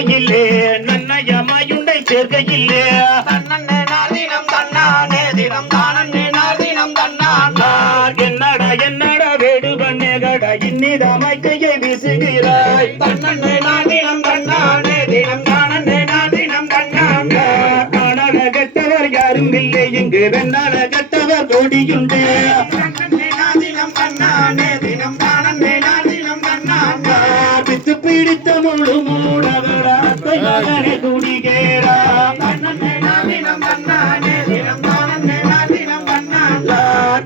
சேர்க்கையிலே நன்னய மயுண்டை சேர்க்கையிலே. தன்னே நாள் தினம் தன்னானே தினம் தானே நாள் தினம் தன்னான் என்னடா என்னடா வேடுவன்னே கடா இன்னிதமைக்கையை வீசுகிறாய். தன்னே நாள் தினம் தன்னானே தினம் தானே நாள் தினம் தன்னான் கணல கெட்டவர் யாரும் இல்லை இங்கு வெண்ணால கெட்டவர் கோடியுண்டு. மூடவராத்தை மகனை குடிகேரா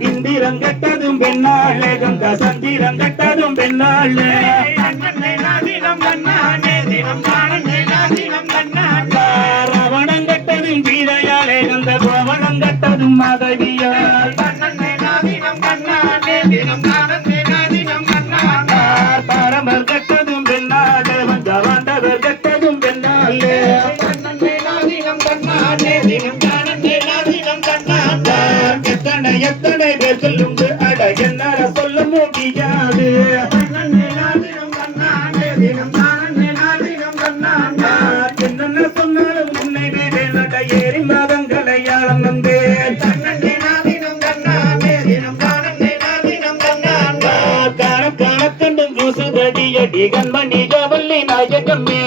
இந்திரம் கெட்டதும் பெண்ணாளே கங்கா சந்திரம் கெட்டதும் பெண்ணாளே. தன்னே தினம் தானே ரவணம் கெட்டதும் கந்த கோவணம் கெட்டதும் தினம் எத்தனை சொல்லுண்டு? அட என்னால சொல்ல முடியாது. சொன்னாலும் உன்னை வேலை ஏறி மதங்களையாளம் வந்தேன் கணக்கண்டும் கண்மணி ஜவல்லி நாயகம்மே